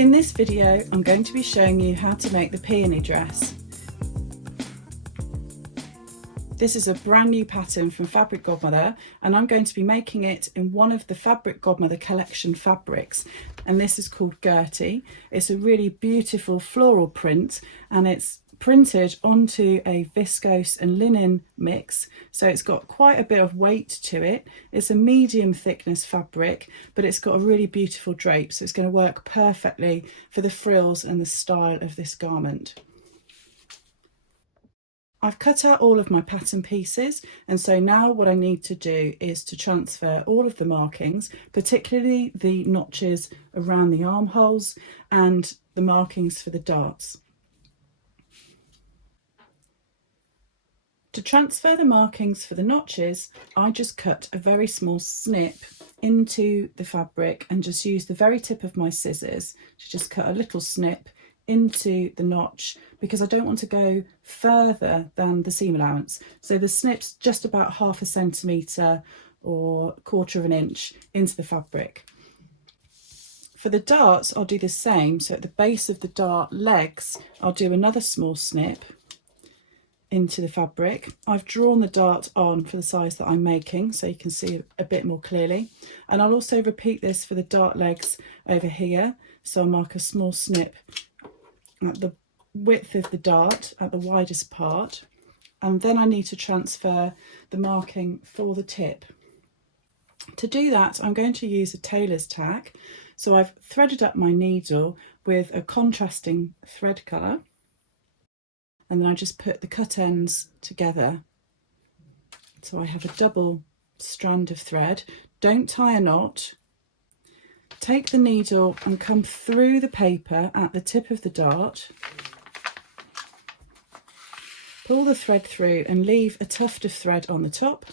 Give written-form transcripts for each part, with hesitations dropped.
In this video, I'm going to be showing you how to make the peony dress. This is a brand new pattern from Fabric Godmother, and I'm going to be making it in one of the Fabric Godmother collection fabrics, and this is called Gertie. It's a really beautiful floral print, and it's printed onto a viscose and linen mix, so it's got quite a bit of weight to it. It's a medium thickness fabric, but it's got a really beautiful drape, so it's going to work perfectly for the frills and the style of this garment. I've cut out all of my pattern pieces, and so now what I need to do is to transfer all of the markings, particularly the notches around the armholes and the markings for the darts. To transfer the markings for the notches, I just cut a very small snip into the fabric and just use the very tip of my scissors to just cut a little snip into the notch, because I don't want to go further than the seam allowance. So the snip's just about 1/2 centimetre or 1/4 of an inch into the fabric. For the darts, I'll do the same. So at the base of the dart legs, I'll do another small snip into the fabric. I've drawn the dart on for the size that I'm making, so you can see a bit more clearly. And I'll also repeat this for the dart legs over here. So I'll mark a small snip at the width of the dart at the widest part, and then I need to transfer the marking for the tip. To do that, I'm going to use a tailor's tack. So I've threaded up my needle with a contrasting thread colour, and then I just put the cut ends together. So I have a double strand of thread. Don't tie a knot. Take the needle and come through the paper at the tip of the dart. Pull the thread through and leave a tuft of thread on the top.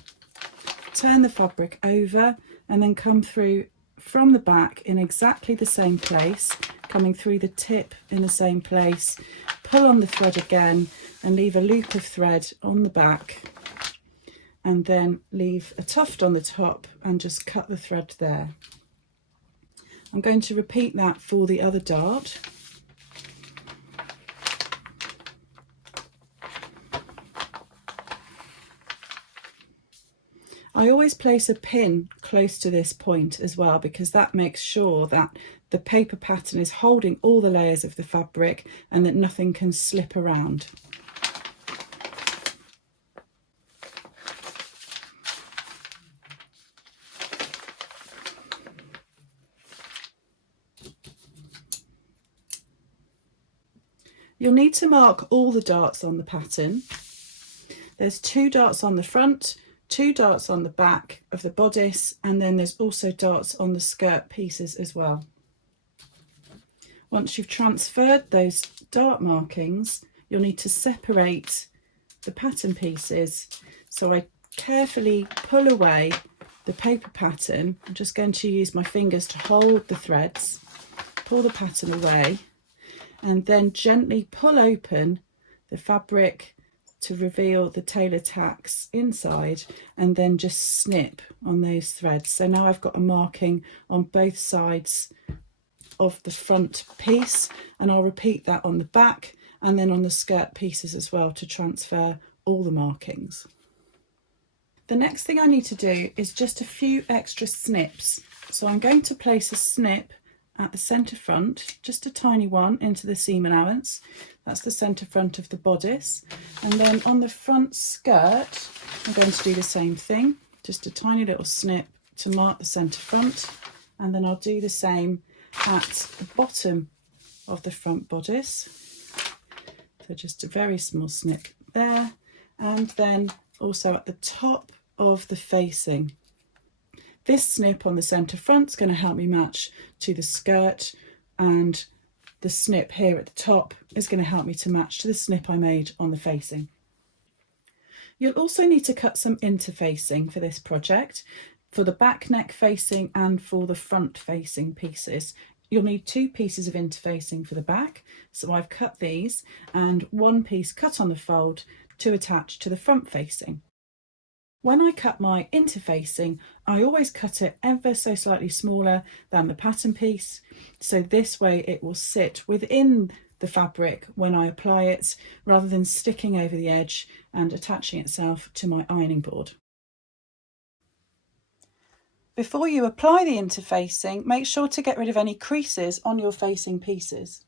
Turn the fabric over and then come through from the back in exactly the same place, coming through the tip in the same place. Pull on the thread again and leave a loop of thread on the back, and then leave a tuft on the top and just cut the thread there. I'm going to repeat that for the other dart. I always place a pin close to this point as well, because that makes sure that the paper pattern is holding all the layers of the fabric and that nothing can slip around. You'll need to mark all the darts on the pattern. There's 2 darts on the front, 2 darts on the back of the bodice, and then there's also darts on the skirt pieces as well. Once you've transferred those dart markings, you'll need to separate the pattern pieces. So I carefully pull away the paper pattern. I'm just going to use my fingers to hold the threads, pull the pattern away, and then gently pull open the fabric to reveal the tailor tacks inside, and then just snip on those threads. So now I've got a marking on both sides of the front piece, and I'll repeat that on the back and then on the skirt pieces as well to transfer all the markings. The next thing I need to do is just a few extra snips. So I'm going to place a snip at the centre front, just a tiny one, into the seam allowance. That's the centre front of the bodice. And then on the front skirt, I'm going to do the same thing, just a tiny little snip to mark the centre front. And then I'll do the same at the bottom of the front bodice. So just a very small snip there. And then also at the top of the facing. This snip on the centre front is going to help me match to the skirt, and the snip here at the top is going to help me to match to the snip I made on the facing. You'll also need to cut some interfacing for this project, for the back neck facing and for the front facing pieces. You'll need 2 pieces of interfacing for the back, so I've cut these, and 1 piece cut on the fold to attach to the front facing. When I cut my interfacing, I always cut it ever so slightly smaller than the pattern piece, so this way it will sit within the fabric when I apply it, rather than sticking over the edge and attaching itself to my ironing board. Before you apply the interfacing, make sure to get rid of any creases on your facing pieces.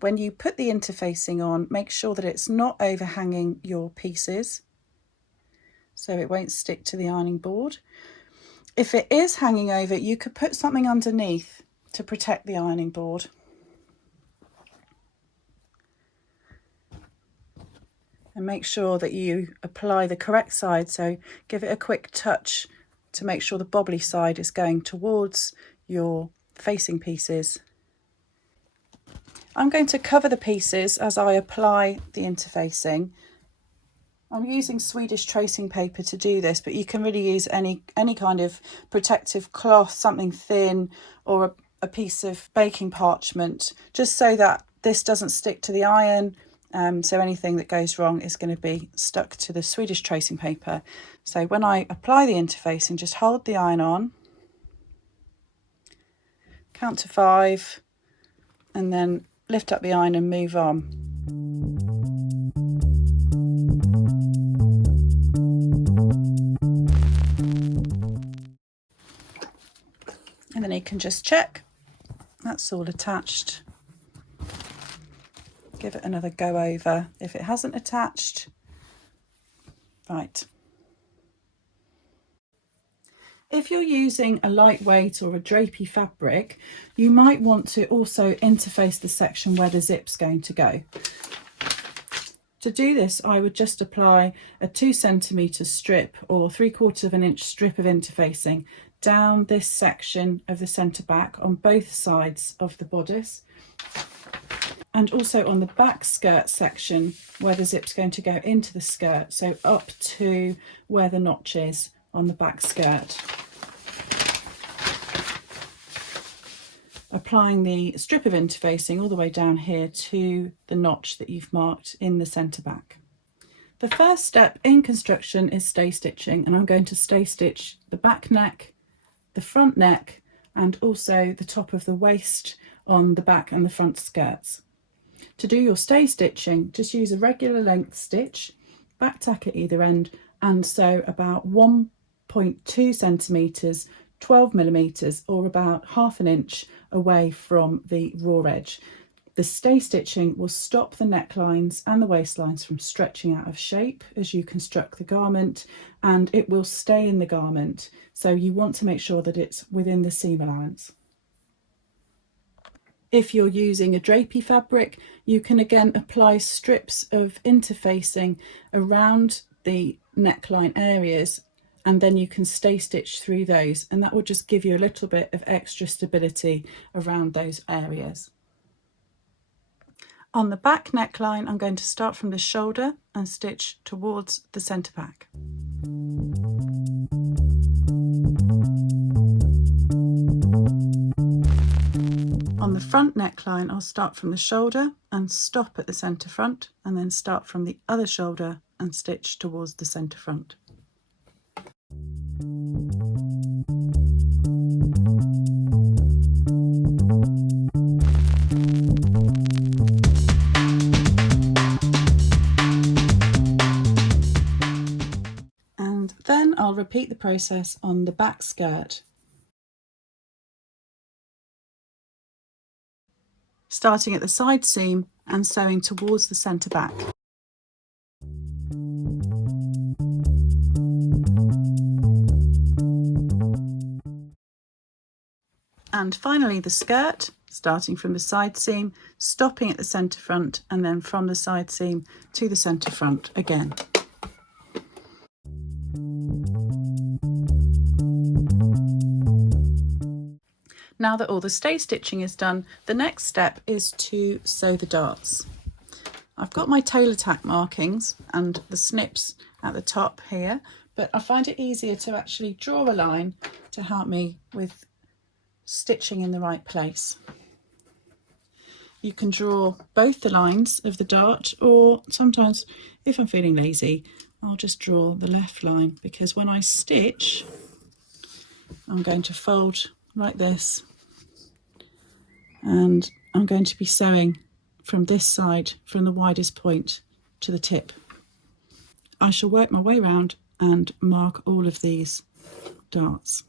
When you put the interfacing on, make sure that it's not overhanging your pieces, so it won't stick to the ironing board. If it is hanging over, you could put something underneath to protect the ironing board. And make sure that you apply the correct side, so give it a quick touch to make sure the bobbly side is going towards your facing pieces. I'm going to cover the pieces as I apply the interfacing. I'm using Swedish tracing paper to do this, but you can really use any kind of protective cloth, something thin, or a piece of baking parchment, just so that this doesn't stick to the iron. So anything that goes wrong is going to be stuck to the Swedish tracing paper. So when I apply the interfacing, just hold the iron on, count to 5, and then lift up the iron and move on. And then you can just check that's all attached. Give it another go over if it hasn't attached. Right. If you're using a lightweight or a drapey fabric, you might want to also interface the section where the zip's going to go. To do this, I would just apply a 2 centimetre strip or 3/4 of an inch strip of interfacing down this section of the centre back on both sides of the bodice, and also on the back skirt section where the zip's going to go into the skirt, so up to where the notch is on the back skirt. Applying the strip of interfacing all the way down here to the notch that you've marked in the centre back. The first step in construction is stay stitching, and I'm going to stay stitch the back neck, the front neck, and also the top of the waist on the back and the front skirts. To do your stay stitching, just use a regular length stitch, back tack at either end, and sew about 1.2 centimetres, 12 millimetres, or about ½ an inch away from the raw edge. The stay stitching will stop the necklines and the waistlines from stretching out of shape as you construct the garment, and it will stay in the garment, so you want to make sure that it's within the seam allowance. If you're using a drapey fabric, you can again apply strips of interfacing around the neckline areas, and then you can stay stitch through those, and that will just give you a little bit of extra stability around those areas. On the back neckline, I'm going to start from the shoulder and stitch towards the centre back. On the front neckline, I'll start from the shoulder and stop at the centre front, and then start from the other shoulder and stitch towards the centre front. And then I'll repeat the process on the back skirt. Starting at the side seam and sewing towards the centre back. And finally the skirt, starting from the side seam, stopping at the centre front, and then from the side seam to the centre front again. Now that all the stay stitching is done, the next step is to sew the darts. I've got my tailor tack markings and the snips at the top here, but I find it easier to actually draw a line to help me with stitching in the right place. You can draw both the lines of the dart, or sometimes if I'm feeling lazy, I'll just draw the left line, because when I stitch, I'm going to fold like this, and I'm going to be sewing from this side, from the widest point to the tip. I shall work my way around and mark all of these darts.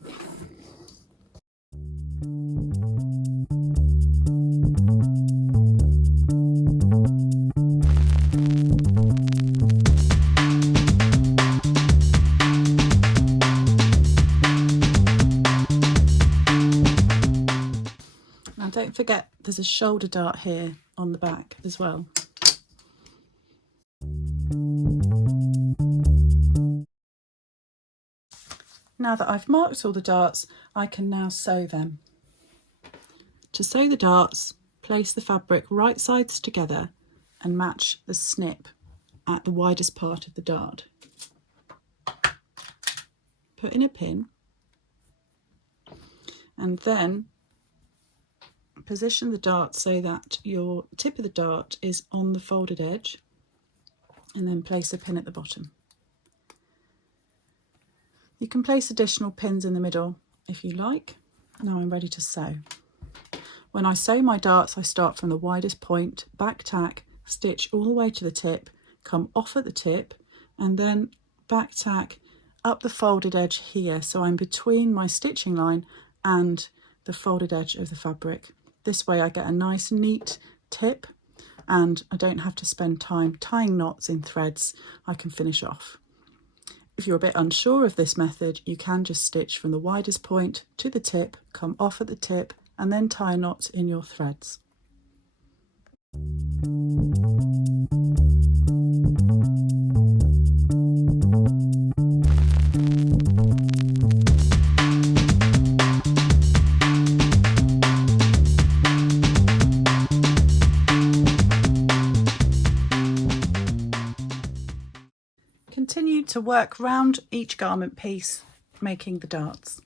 Now don't forget there's a shoulder dart here on the back as well. Now that I've marked all the darts, I can now sew them. To sew the darts, place the fabric right sides together and match the snip at the widest part of the dart. Put in a pin and then position the dart so that your tip of the dart is on the folded edge, and then place a pin at the bottom. You can place additional pins in the middle if you like. Now I'm ready to sew. When I sew my darts, I start from the widest point, back tack, stitch all the way to the tip, come off at the tip, and then back tack up the folded edge here, so I'm between my stitching line and the folded edge of the fabric. This way I get a nice neat tip and I don't have to spend time tying knots in threads. I can finish off. If you're a bit unsure of this method, you can just stitch from the widest point to the tip, come off at the tip, and then tie a knot in your threads. Continue to work round each garment piece, making the darts.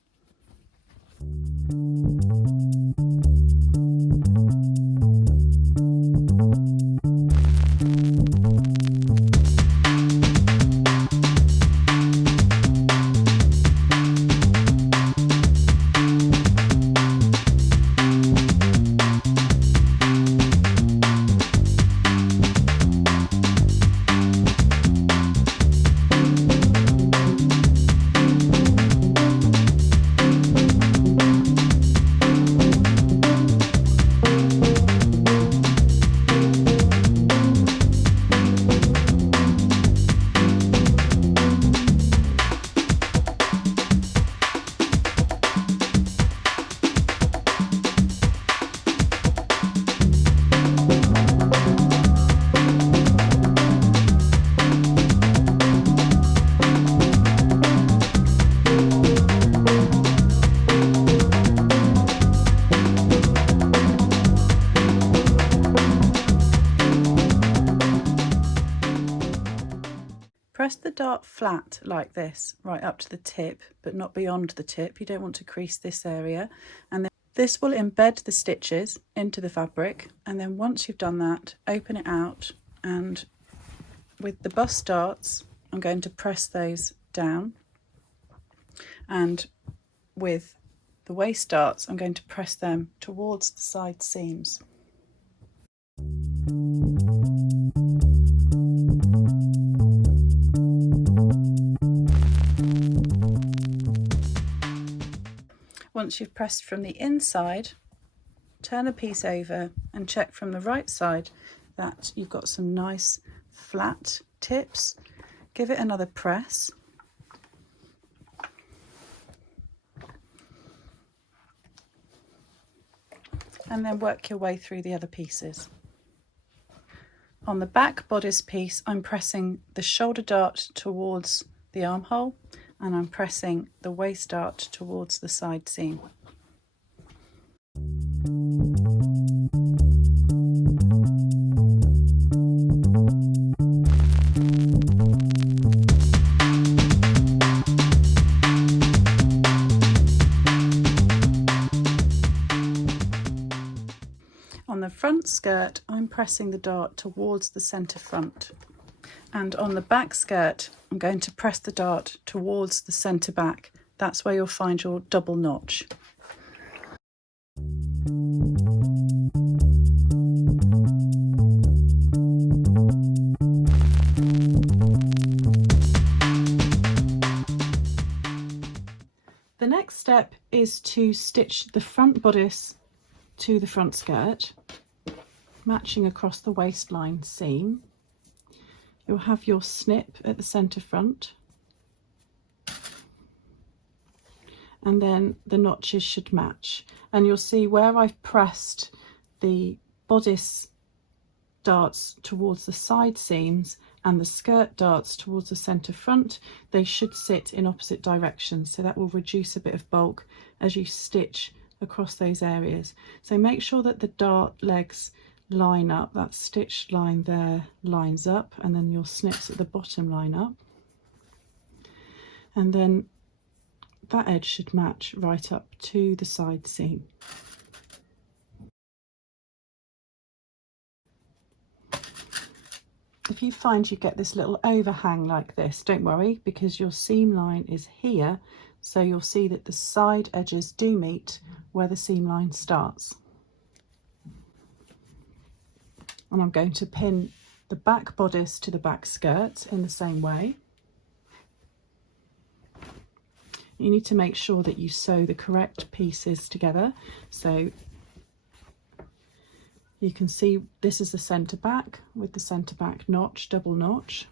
Press the dart flat like this, right up to the tip, but not beyond the tip. You don't want to crease this area. And then this will embed the stitches into the fabric. And then once you've done that, open it out, and with the bust darts, I'm going to press those down. And with the waist darts, I'm going to press them towards the side seams. Once you've pressed from the inside, turn a piece over and check from the right side that you've got some nice flat tips. Give it another press. And then work your way through the other pieces. On the back bodice piece, I'm pressing the shoulder dart towards the armhole, and I'm pressing the waist dart towards the side seam. skirt, I'm pressing the dart towards the centre front, and on the back skirt I'm going to press the dart towards the centre back. That's where you'll find your double notch. The next step is to stitch the front bodice to the front skirt, matching across the waistline seam. You'll have your snip at the centre front, and then the notches should match. And you'll see where I've pressed the bodice darts towards the side seams and the skirt darts towards the centre front, they should sit in opposite directions, so that will reduce a bit of bulk as you stitch across those areas. So make sure that the dart legs line up, that stitched line there lines up, and then your snips at the bottom line up, and then that edge should match right up to the side seam. If you find you get this little overhang like this, don't worry, because your seam line is here, so you'll see that the side edges do meet where the seam line starts. And I'm going to pin the back bodice to the back skirt in the same way. You need to make sure that you sew the correct pieces together. So you can see this is the centre back with the centre back notch, double notch.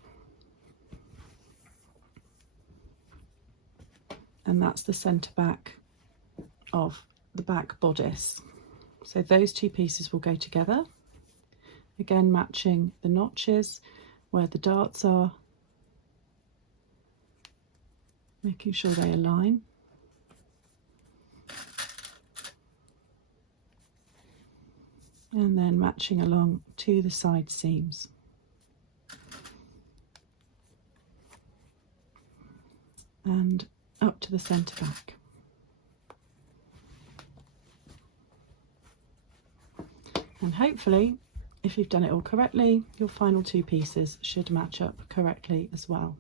And that's the centre back of the back bodice. So those two pieces will go together. Again, matching the notches where the darts are, making sure they align. And then matching along to the side seams. And up to the centre back. And hopefully, if you've done it all correctly, your final two pieces should match up correctly as well.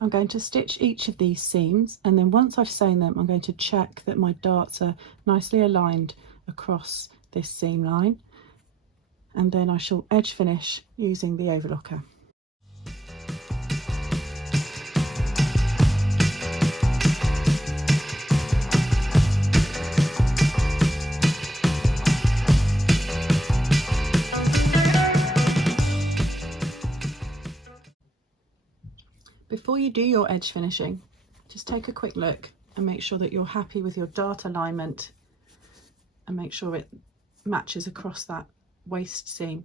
I'm going to stitch each of these seams, and then once I've sewn them, I'm going to check that my darts are nicely aligned across this seam line, and then I shall edge finish using the overlocker. Before you do your edge finishing, just take a quick look and make sure that you're happy with your dart alignment, and make sure it matches across that waist seam.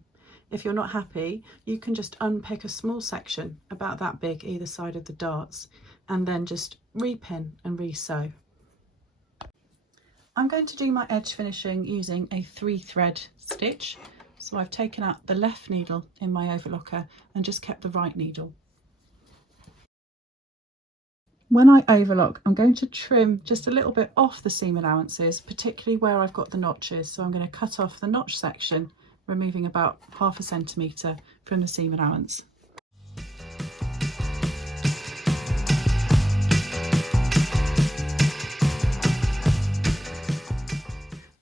If you're not happy, you can just unpick a small section about that big either side of the darts, and then just repin and re-sew. I'm going to do my edge finishing using a 3-thread stitch. So I've taken out the left needle in my overlocker and just kept the right needle. When I overlock, I'm going to trim just a little bit off the seam allowances, particularly where I've got the notches. So I'm going to cut off the notch section, removing about 0.5 centimetre from the seam allowance.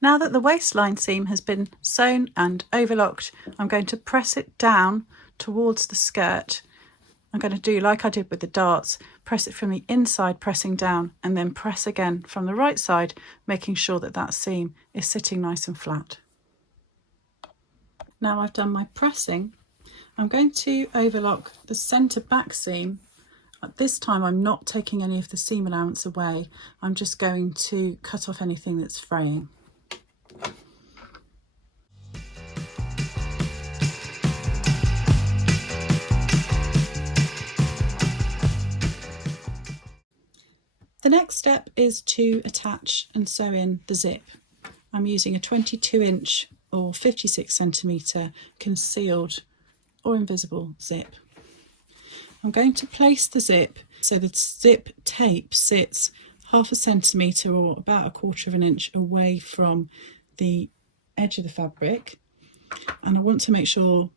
Now that the waistline seam has been sewn and overlocked, I'm going to press it down towards the skirt. I'm going to do like I did with the darts, press it from the inside, pressing down, and then press again from the right side, making sure that that seam is sitting nice and flat. Now I've done my pressing, I'm going to overlock the centre back seam. At this time I'm not taking any of the seam allowance away, I'm just going to cut off anything that's fraying. The next step is to attach and sew in the zip. I'm using a 22-inch or 56cm concealed or invisible zip. I'm going to place the zip So the zip tape sits 1/2 centimetre or about 1/4 of an inch away from the edge of the fabric, and I want to make sure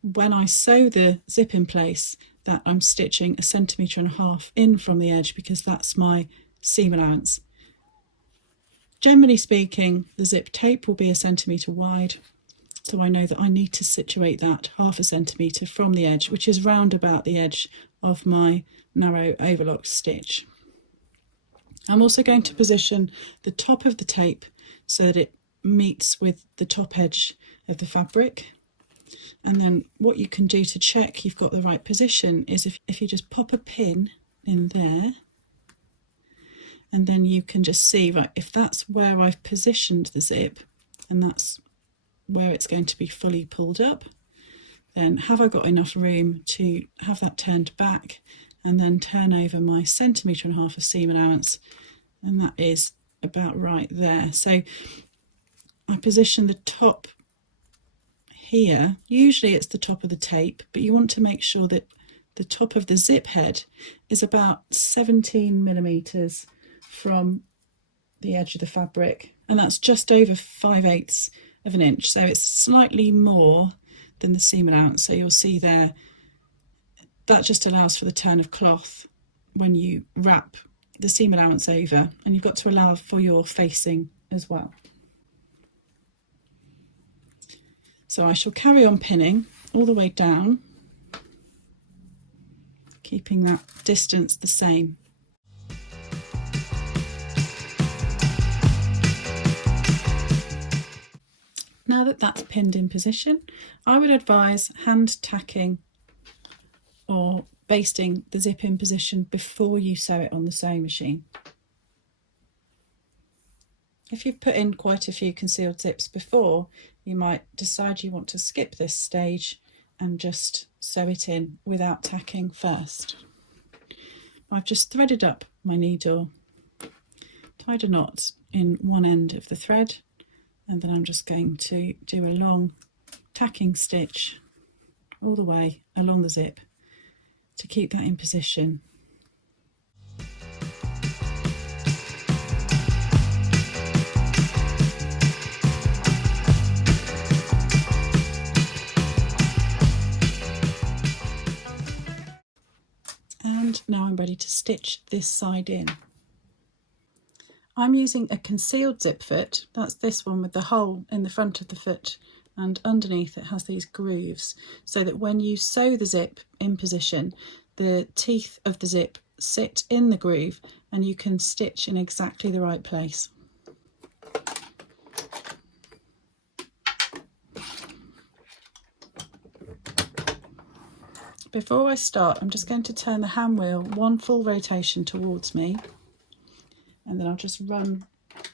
when I sew the zip in place that I'm stitching 1.5 centimetres in from the edge, because that's my seam allowance. Generally speaking, the zip tape will be 1 centimetre wide, so I know that I need to situate that 1/2 centimetre from the edge, which is round about the edge of my narrow overlock stitch. I'm also going to position the top of the tape so that it meets with the top edge of the fabric. And then what you can do to check you've got the right position is if you just pop a pin in there, and then you can just see, right, if that's where I've positioned the zip and that's where it's going to be fully pulled up, then have I got enough room to have that turned back and then turn over my 1.5 centimetres of seam allowance, and that is about right there. So I position the top here. Usually it's the top of the tape, but you want to make sure that the top of the zip head is about 17 millimetres from the edge of the fabric, and that's just over 5/8 of an inch, so it's slightly more than the seam allowance. So you'll see there that just allows for the turn of cloth when you wrap the seam allowance over, and you've got to allow for your facing as well. So I shall carry on pinning all the way down, keeping that distance the same. Now that that's pinned in position, I would advise hand tacking or basting the zip in position before you sew it on the sewing machine. If you've put in quite a few concealed zips before, you might decide you want to skip this stage and just sew it in without tacking first. I've just threaded up my needle, tied a knot in one end of the thread, and then I'm just going to do a long tacking stitch all the way along the zip to keep that in position. And now I'm ready to stitch this side in. I'm using a concealed zip foot, that's this one with the hole in the front of the foot, and underneath it has these grooves, so that when you sew the zip in position, the teeth of the zip sit in the groove and you can stitch in exactly the right place. Before I start, I'm just going to turn the hand wheel one full rotation towards me, and then I'll just run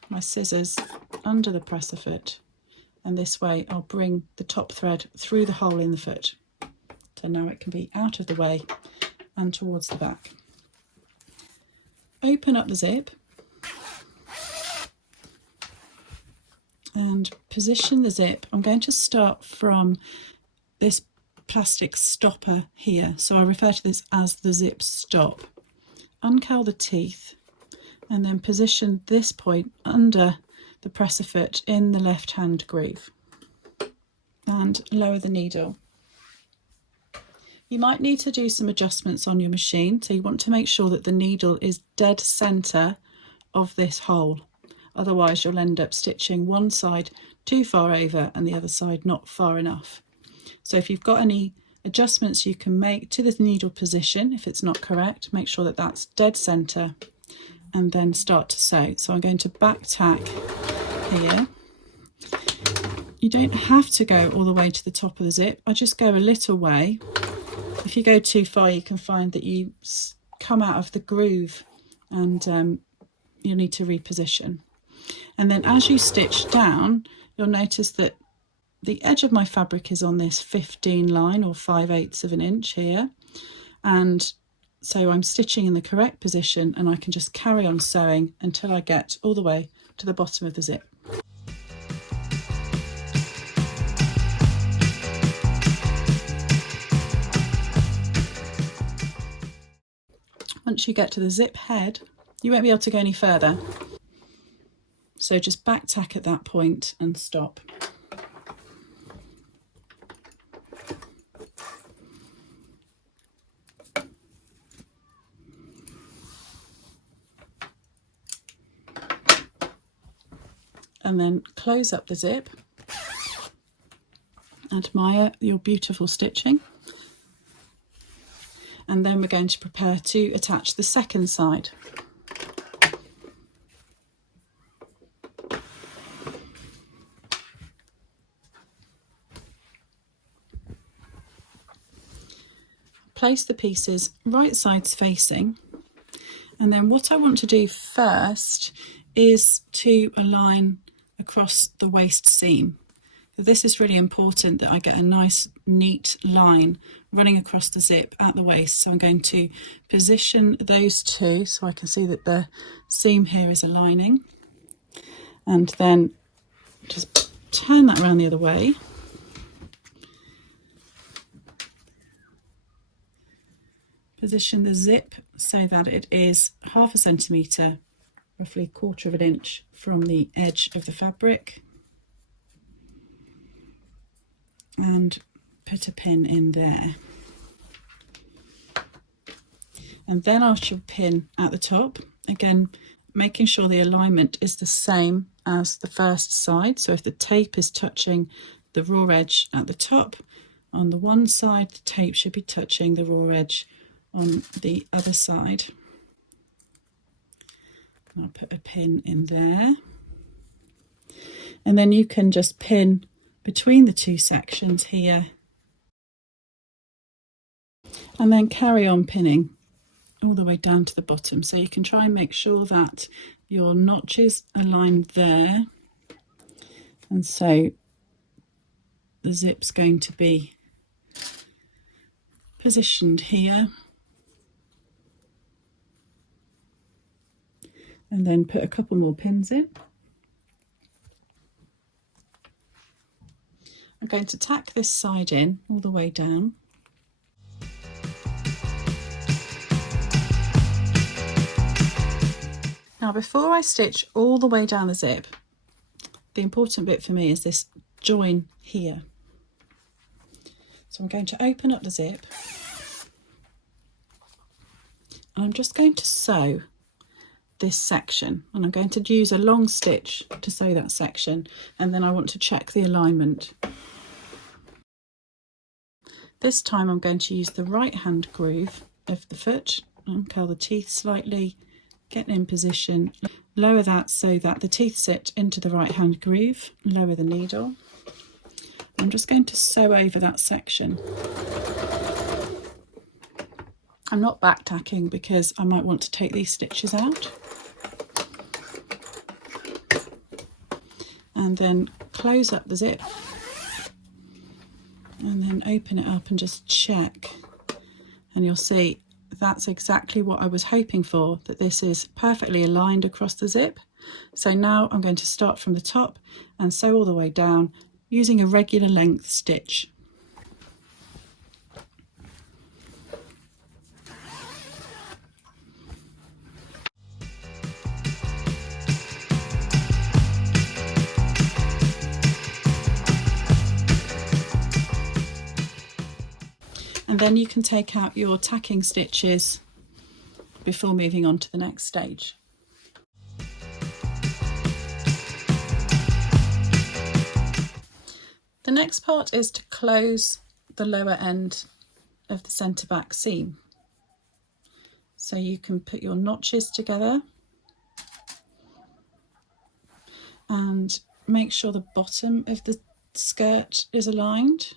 my scissors under the presser foot, and this way I'll bring the top thread through the hole in the foot. So now it can be out of the way and towards the back. Open up the zip and position the zip. I'm going to start from this plastic stopper here, so I refer to this as the zip stop. Uncurl the teeth and then position this point under the presser foot in the left hand groove and lower the needle. You might need to do some adjustments on your machine, so you want to make sure that the needle is dead centre of this hole, otherwise you'll end up stitching one side too far over and the other side not far enough. So if you've got any adjustments you can make to the needle position, if it's not correct, make sure that that's dead centre and then start to sew. So I'm going to back tack here. You don't have to go all the way to the top of the zip, I just go a little way. If you go too far you can find that you come out of the groove and you'll need to reposition. And then as you stitch down, you'll notice that the edge of my fabric is on this 15 line or 5/8 of an inch here, and so I'm stitching in the correct position, and I can just carry on sewing until I get all the way to the bottom of the zip. once you get to the zip head, you won't be able to go any further. So just back tack at that point and stop. And then close up the zip. Admire your beautiful stitching. And then we're going to prepare to attach the second side. Place the pieces right sides facing, and then what I want to do first is to align across the waist seam. This is really important that I get a nice neat line running across the zip at the waist. So I'm going to position those two so I can see that the seam here is aligning, and then just turn that around the other way. Position the zip so that it is 1/2 centimetre, roughly 1/4 of an inch from the edge of the fabric, and put a pin in there. And then I shall pin at the top, again making sure the alignment is the same as the first side. So if the tape is touching the raw edge at the top, on the one side the tape should be touching the raw edge on the other side. I'll put a pin in there, and then you can just pin between the two sections here, and then carry on pinning all the way down to the bottom. So you can try and make sure that your notches align there, and so the zip's going to be positioned here, and then put a couple more pins in. I'm going to tack this side in all the way down. Now before I stitch all the way down the zip, the important bit for me is this join here. So I'm going to open up the zip, and I'm just going to sew this section, and I'm going to use a long stitch to sew that section, and then I want to check the alignment. This time I'm going to use the right hand groove of the foot and curl the teeth slightly, get in position, lower that so that the teeth sit into the right hand groove, lower the needle. I'm just going to sew over that section. I'm not back tacking because I might want to take these stitches out. And then close up the zip, and then open it up and just check, and you'll see that's exactly what I was hoping for, that this is perfectly aligned across the zip. So now I'm going to start from the top and sew all the way down using a regular length stitch. And then you can take out your tacking stitches before moving on to the next stage. The next part is to close the lower end of the centre back seam. So you can put your notches together and make sure the bottom of the skirt is aligned,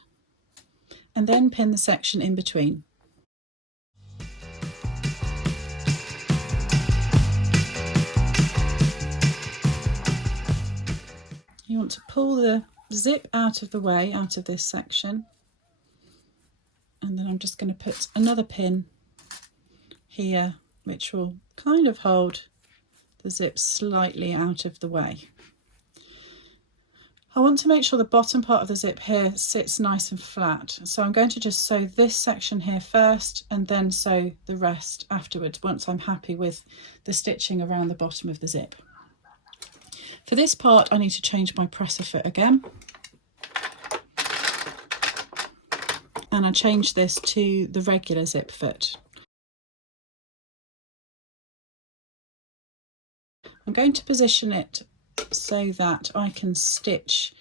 and then pin the section in between. You want to pull the zip out of the way, out of this section, and then I'm just going to put another pin here which will kind of hold the zip slightly out of the way. I want to make sure the bottom part of the zip here sits nice and flat. So I'm going to just sew this section here first and then sew the rest afterwards once I'm happy with the stitching around the bottom of the zip. For this part, I need to change my presser foot again. And I change this to the regular zip foot. I'm going to position it so that I can stitch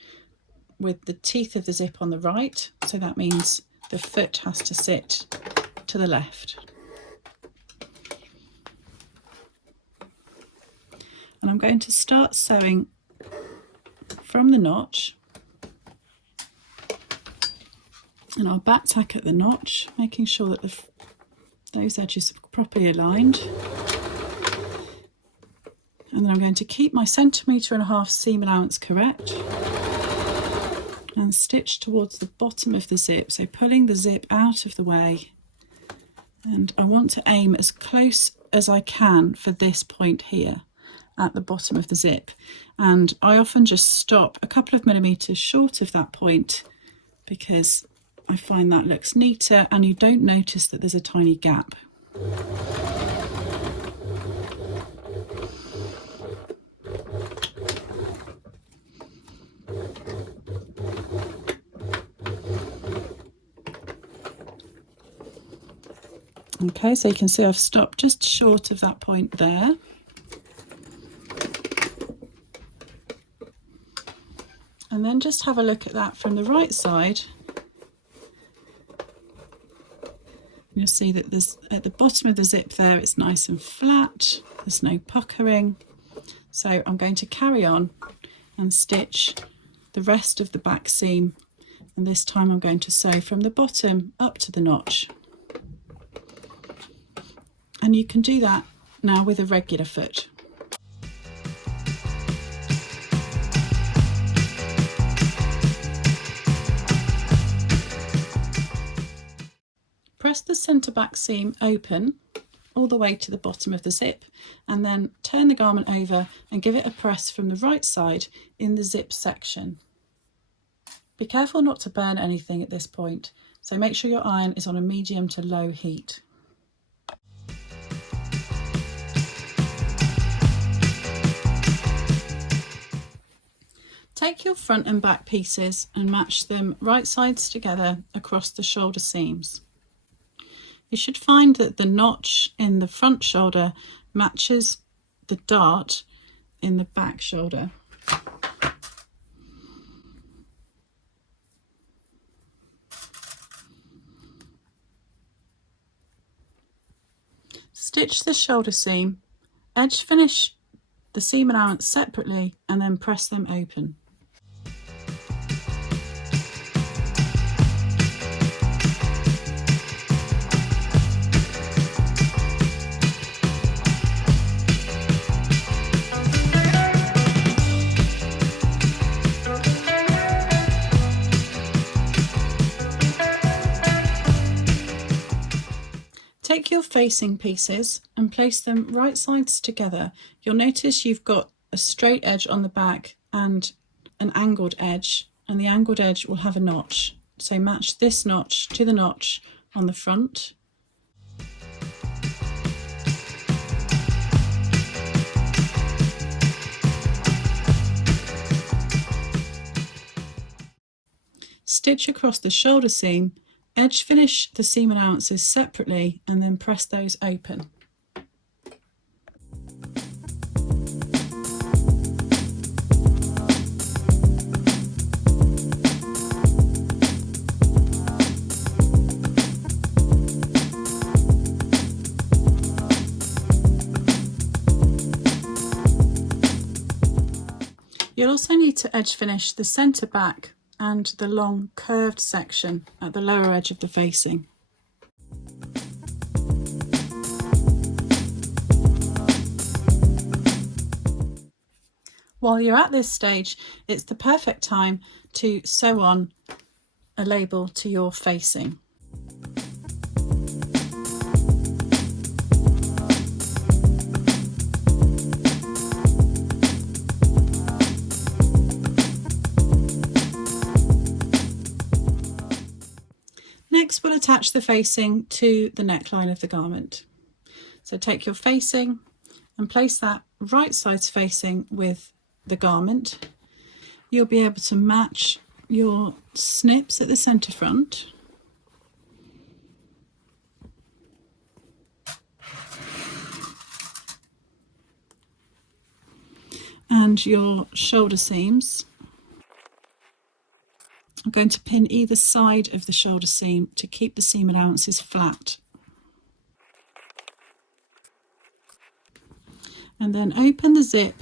with the teeth of the zip on the right. So that means the foot has to sit to the left. And I'm going to start sewing from the notch. And I'll back tack at the notch, making sure that those edges are properly aligned. And then I'm going to keep my 1.5 cm seam allowance correct and stitch towards the bottom of the zip, so pulling the zip out of the way. And I want to aim as close as I can for this point here at the bottom of the zip. And I often just stop a couple of millimeters short of that point because I find that looks neater and you don't notice that there's a tiny gap. Okay, so you can see I've stopped just short of that point there. And then just have a look at that from the right side. You'll see that there's at the bottom of the zip there, it's nice and flat, there's no puckering. So I'm going to carry on and stitch the rest of the back seam, and this time I'm going to sew from the bottom up to the notch. And you can do that now with a regular foot. Press the centre back seam open all the way to the bottom of the zip, and then turn the garment over and give it a press from the right side in the zip section. Be careful not to burn anything at this point, so make sure your iron is on a medium to low heat. Take your front and back pieces and match them right sides together across the shoulder seams. You should find that the notch in the front shoulder matches the dart in the back shoulder. Stitch the shoulder seam, edge finish the seam allowance separately, and then press them open. Take your facing pieces and place them right sides together. You'll notice you've got a straight edge on the back and an angled edge, and the angled edge will have a notch. So match this notch to the notch on the front. Stitch across the shoulder seam, edge finish the seam allowances separately, and then press those open. You'll also need to edge finish the centre back and the long curved section at the lower edge of the facing. While you're at this stage, it's the perfect time to sew on a label to your facing. will attach the facing to the neckline of the garment. So take your facing and place that right sides facing with the garment. You'll be able to match your snips at the centre front. And your shoulder seams. I'm going to pin either side of the shoulder seam to keep the seam allowances flat. And then open the zip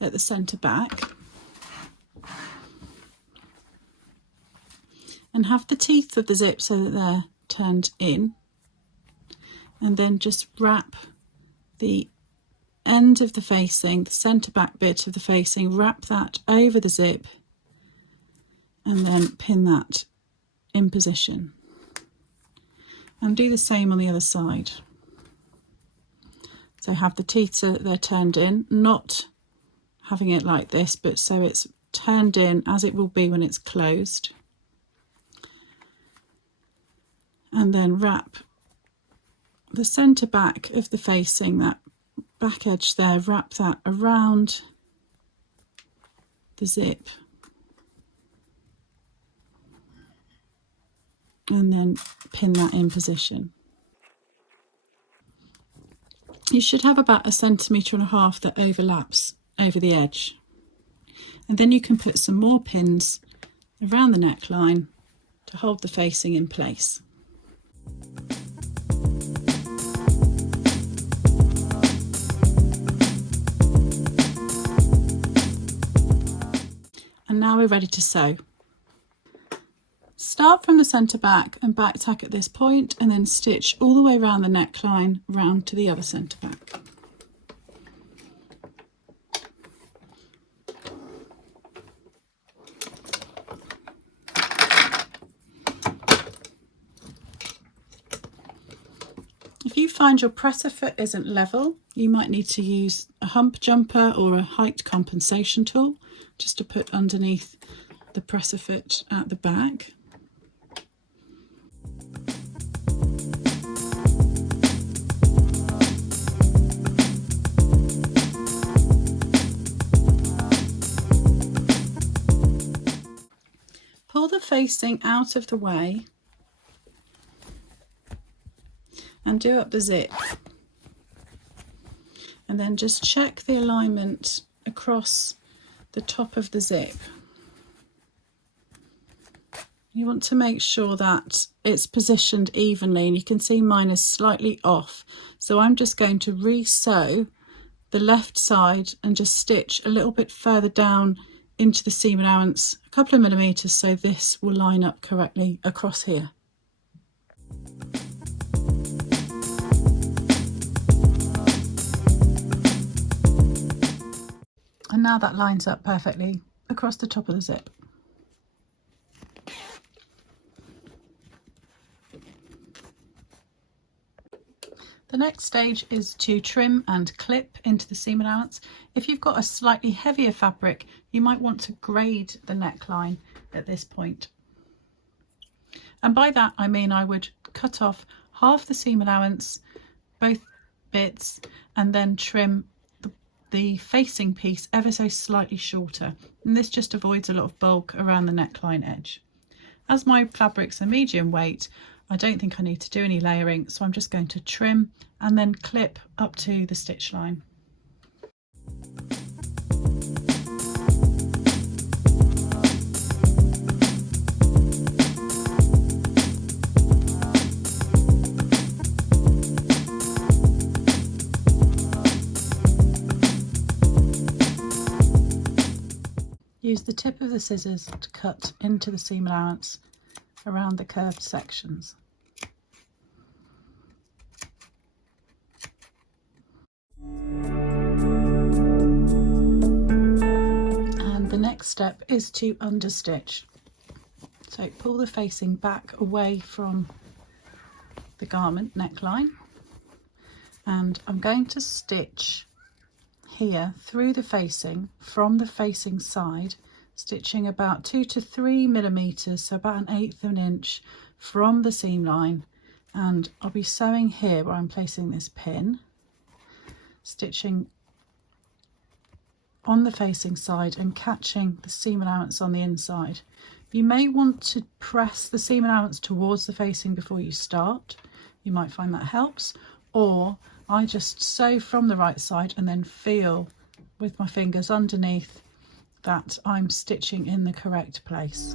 at the centre back and have the teeth of the zip so that they're turned in, and then just wrap the end of the facing, the centre back bit of the facing, wrap that over the zip and then pin that in position, and do the same on the other side. So have the teeth so that they're turned in, not having it like this, but so it's turned in as it will be when it's closed. And then wrap the centre back of the facing, that back edge there, wrap that around the zip and then pin that in position. You should have about 1.5 centimetres that overlaps over the edge, and then you can put some more pins around the neckline to hold the facing in place. And now we're ready to sew. Start from the centre back and back tack at this point, and then stitch all the way around the neckline round to the other centre back. If you find your presser foot isn't level, you might need to use a hump jumper or a height compensation tool just to put underneath the presser foot at the back. Pull the facing out of the way and do up the zip, and then just check the alignment across the top of the zip. You want to make sure that it's positioned evenly, and you can see mine is slightly off, so I'm just going to re-sew the left side and just stitch a little bit further down into the seam allowance, a couple of millimetres, so this will line up correctly across here. And now that lines up perfectly across the top of the zip. The next stage is to trim and clip into the seam allowance. If you've got a slightly heavier fabric, you might want to grade the neckline at this point. And by that I mean I would cut off half the seam allowance, both bits, and then trim the facing piece ever so slightly shorter. And this just avoids a lot of bulk around the neckline edge. As my fabrics are medium weight, I don't think I need to do any layering, so I'm just going to trim and then clip up to the stitch line. Use the tip of the scissors to cut into the seam allowance around the curved sections. And the next step is to understitch. So pull the facing back away from the garment neckline, and I'm going to stitch here through the facing from the facing side, stitching about 2 to 3 millimeters, so about 1/8 of an inch from the seam line, and I'll be sewing here where I'm placing this pin, stitching on the facing side and catching the seam allowance on the inside. You may want to press the seam allowance towards the facing before you start. You might find that helps, or I just sew from the right side and then feel with my fingers underneath that I'm stitching in the correct place.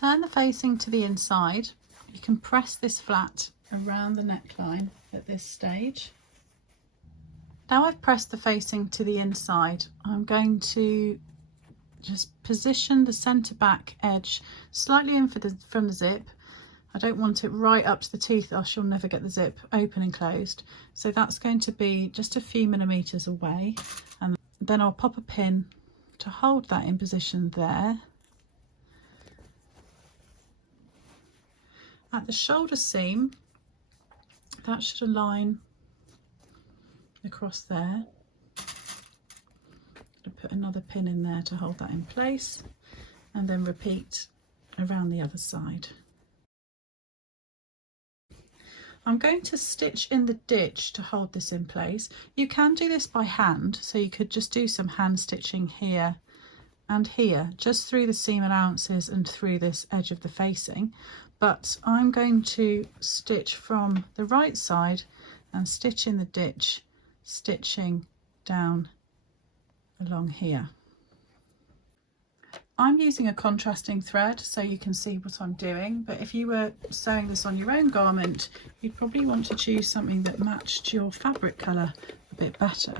Turn the facing to the inside. You can press this flat around the neckline at this stage. Now I've pressed the facing to the inside, I'm going to just position the centre back edge slightly in from the zip. I don't want it right up to the teeth, else you'll never get the zip open and closed. So that's going to be just a few millimetres away, and then I'll pop a pin to hold that in position there. At the shoulder seam, that should align across there. I'll put another pin in there to hold that in place, and then repeat around the other side. I'm going to stitch in the ditch to hold this in place. You can do this by hand, so you could just do some hand stitching here and here, just through the seam allowances and through this edge of the facing. But I'm going to stitch from the right side and stitch in the ditch, stitching down along here. I'm using a contrasting thread so you can see what I'm doing, but if you were sewing this on your own garment, you'd probably want to choose something that matched your fabric colour a bit better.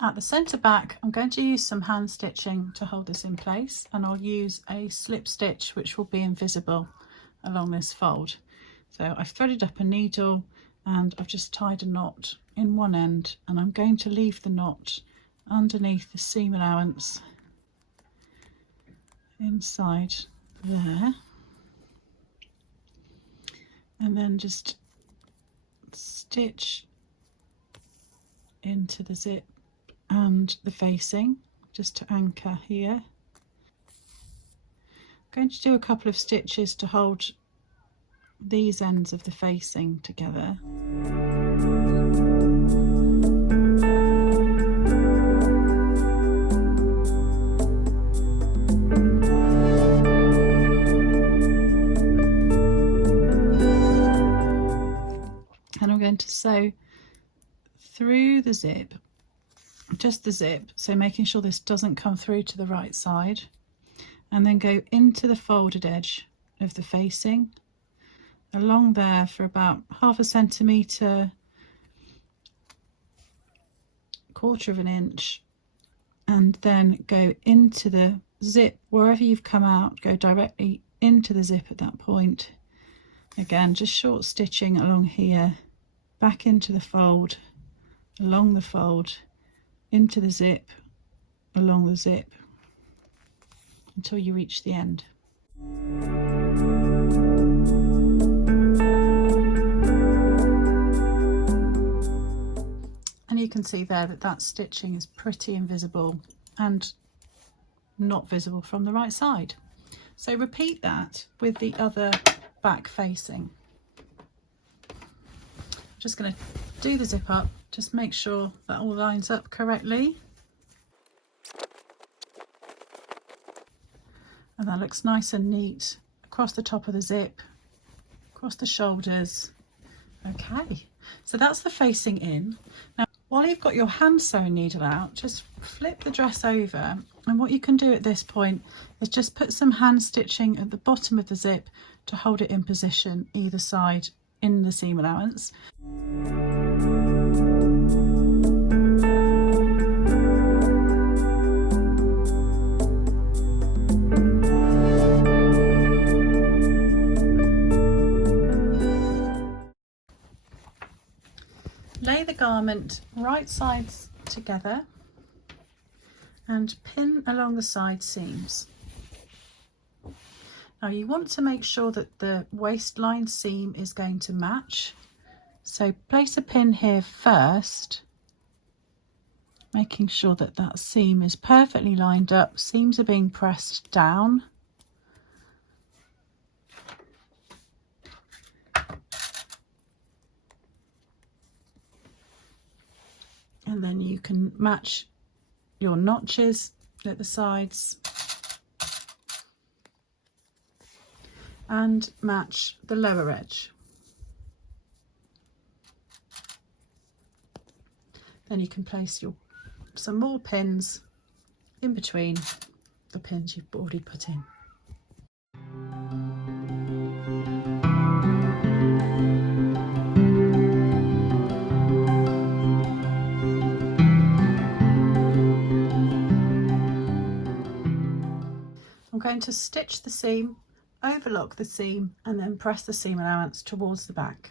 At the centre back, I'm going to use some hand stitching to hold this in place, and I'll use a slip stitch which will be invisible along this fold. So I've threaded up a needle and I've just tied a knot in one end, and I'm going to leave the knot underneath the seam allowance inside there, and then just stitch into the zip and the facing just to anchor here. I'm going to do a couple of stitches to hold these ends of the facing together. And I'm going to sew through the zip, just the zip, so making sure this doesn't come through to the right side, and then go into the folded edge of the facing along there for about ½ centimetre, quarter of an inch, and then go into the zip wherever you've come out. Go directly into the zip at that point. Again, just short stitching along here, back into the fold along the fold, into the zip, along the zip, until you reach the end. And you can see there that that stitching is pretty invisible and not visible from the right side. So repeat that with the other back facing. I'm just going to do the zip up, just make sure that all lines up correctly. And that looks nice and neat across the top of the zip, across the shoulders. Okay, so that's the facing in. Now, while you've got your hand sewing needle out, just flip the dress over, and what you can do at this point is just put some hand stitching at the bottom of the zip to hold it in position either side in the seam allowance. Lay the garment right sides together and pin along the side seams. Now you want to make sure that the waistline seam is going to match. So place a pin here first, making sure that that seam is perfectly lined up. Seams are being pressed down. And then you can match your notches at the sides and match the lower edge. Then you can place some more pins in between the pins you've already put in. I'm going to stitch the seam, overlock the seam, and then press the seam allowance towards the back.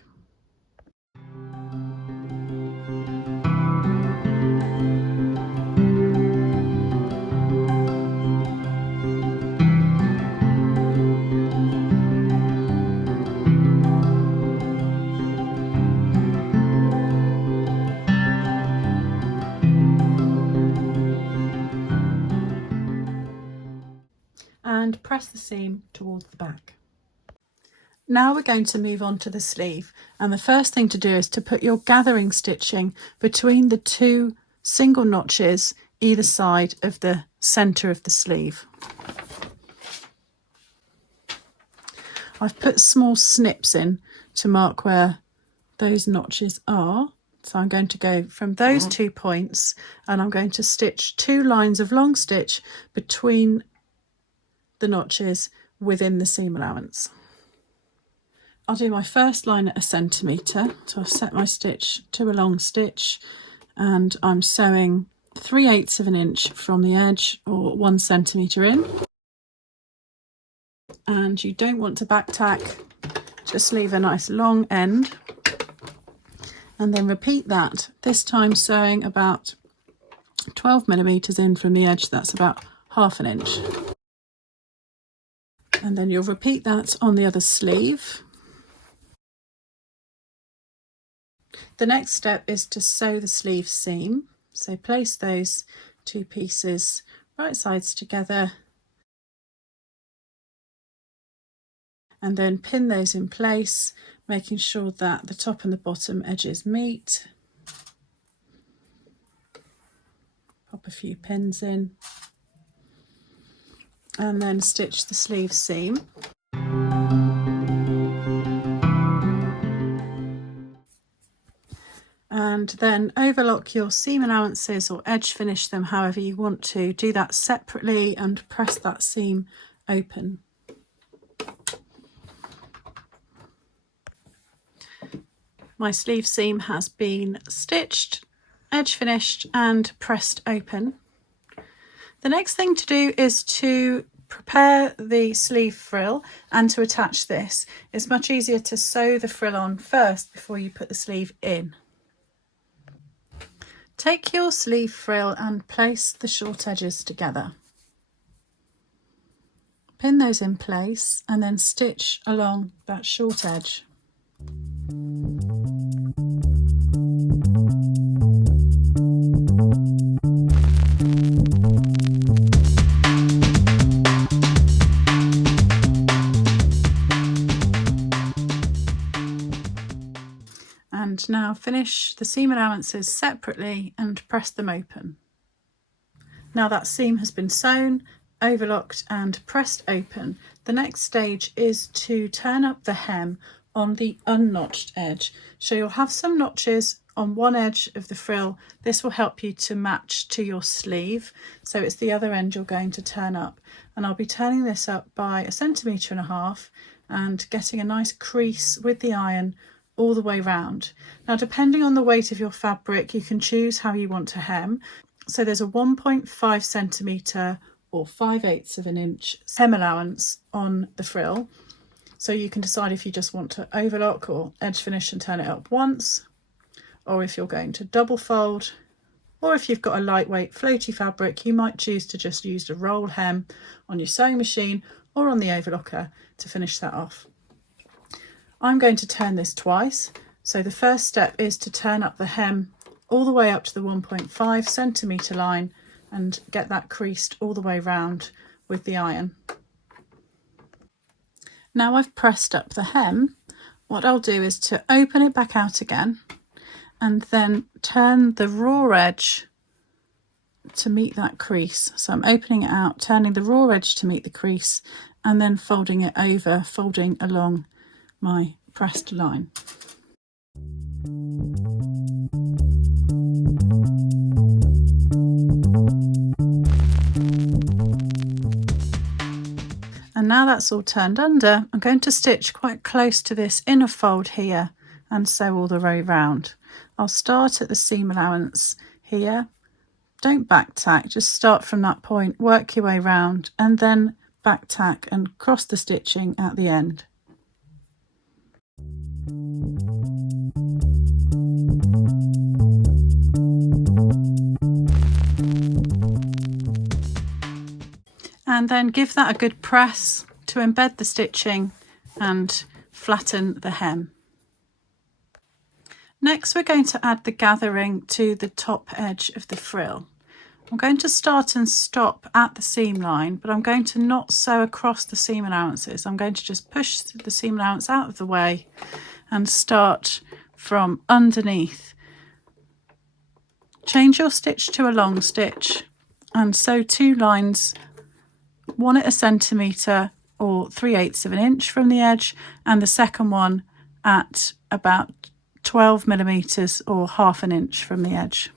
And press the seam towards the back. Now we're going to move on to the sleeve, and the first thing to do is to put your gathering stitching between the two single notches either side of the centre of the sleeve. I've put small snips in to mark where those notches are. So I'm going to go from those 2 points, and I'm going to stitch 2 lines of long stitch between the notches within the seam allowance. I'll do my first line at 1 centimetre, so I've set my stitch to a long stitch, and I'm sewing 3/8 of an inch from the edge, or 1 centimetre in. And you don't want to back tack, just leave a nice long end, and then repeat that, this time sewing about 12 millimetres in from the edge. That's about 1/2 inch. And then you'll repeat that on the other sleeve. The next step is to sew the sleeve seam. So place those 2 pieces right sides together and then pin those in place, making sure that the top and the bottom edges meet. Pop a few pins in. And then stitch the sleeve seam. And then overlock your seam allowances or edge finish them however you want to. Do that separately and press that seam open. My sleeve seam has been stitched, edge finished and pressed open. The next thing to do is to prepare the sleeve frill and to attach this. It's much easier to sew the frill on first before you put the sleeve in. Take your sleeve frill and place the short edges together. Pin those in place and then stitch along that short edge. And now finish the seam allowances separately and press them open. Now that seam has been sewn, overlocked and pressed open, the next stage is to turn up the hem on the unnotched edge. So you'll have some notches on one edge of the frill. This will help you to match to your sleeve. So it's the other end you're going to turn up. And I'll be turning this up by 1.5 centimetres and getting a nice crease with the iron all the way round. Now, depending on the weight of your fabric, you can choose how you want to hem. So there's a 1.5 centimetre or 5/8 of an inch hem allowance on the frill. So you can decide if you just want to overlock or edge finish and turn it up once, or if you're going to double fold, or if you've got a lightweight floaty fabric, you might choose to just use a roll hem on your sewing machine or on the overlocker to finish that off. I'm going to turn this twice. So the first step is to turn up the hem all the way up to the 1.5 centimetre line and get that creased all the way round with the iron. Now I've pressed up the hem, what I'll do is to open it back out again and then turn the raw edge to meet that crease. So I'm opening it out, turning the raw edge to meet the crease and then folding it over, folding along my pressed line. And now that's all turned under, I'm going to stitch quite close to this inner fold here and sew all the way round. I'll start at the seam allowance here. Don't back tack, just start from that point, work your way round and then back tack and cross the stitching at the end. And then give that a good press to embed the stitching and flatten the hem. Next, we're going to add the gathering to the top edge of the frill. I'm going to start and stop at the seam line, but I'm going to not sew across the seam allowances. I'm going to just push the seam allowance out of the way and start from underneath. Change your stitch to a long stitch and sew 2 lines, one at 1 centimetre or 3/8 of an inch from the edge, and the second one at about 12 millimetres or 1/2 inch from the edge.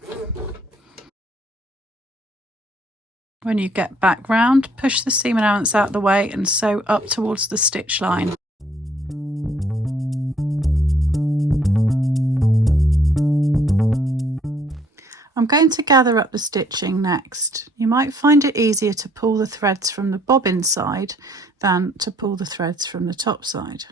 When you get back round, push the seam allowance out the way and sew up towards the stitch line. I'm going to gather up the stitching next. You might find it easier to pull the threads from the bobbin side than to pull the threads from the top side.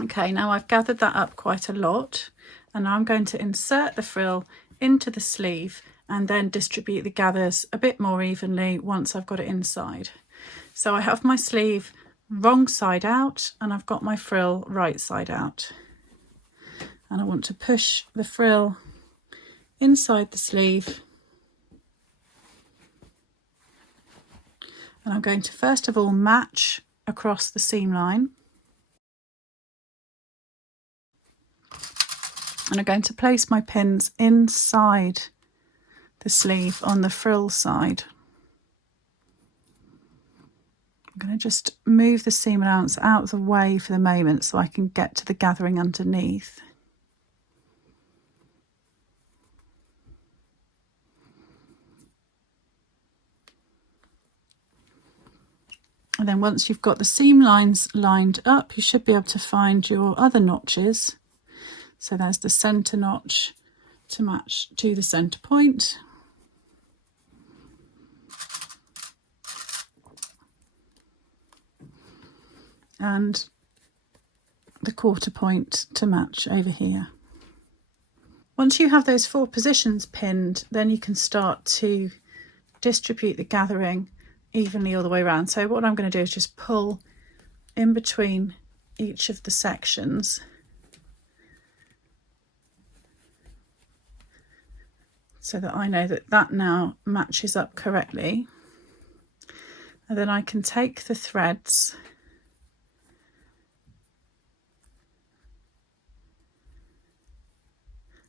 Okay, now I've gathered that up quite a lot, and now I'm going to insert the frill into the sleeve and then distribute the gathers a bit more evenly once I've got it inside. So I have my sleeve wrong side out and I've got my frill right side out. And I want to push the frill inside the sleeve. And I'm going to first of all match across the seam line. And I'm going to place my pins inside the sleeve on the frill side. I'm going to just move the seam allowance out of the way for the moment so I can get to the gathering underneath. And then once you've got the seam lines lined up, you should be able to find your other notches. So there's the centre notch to match to the centre point. And the quarter point to match over here. Once you have those 4 positions pinned, then you can start to distribute the gathering evenly all the way around. So what I'm going to do is just pull in between each of the sections so that I know that that now matches up correctly. And then I can take the threads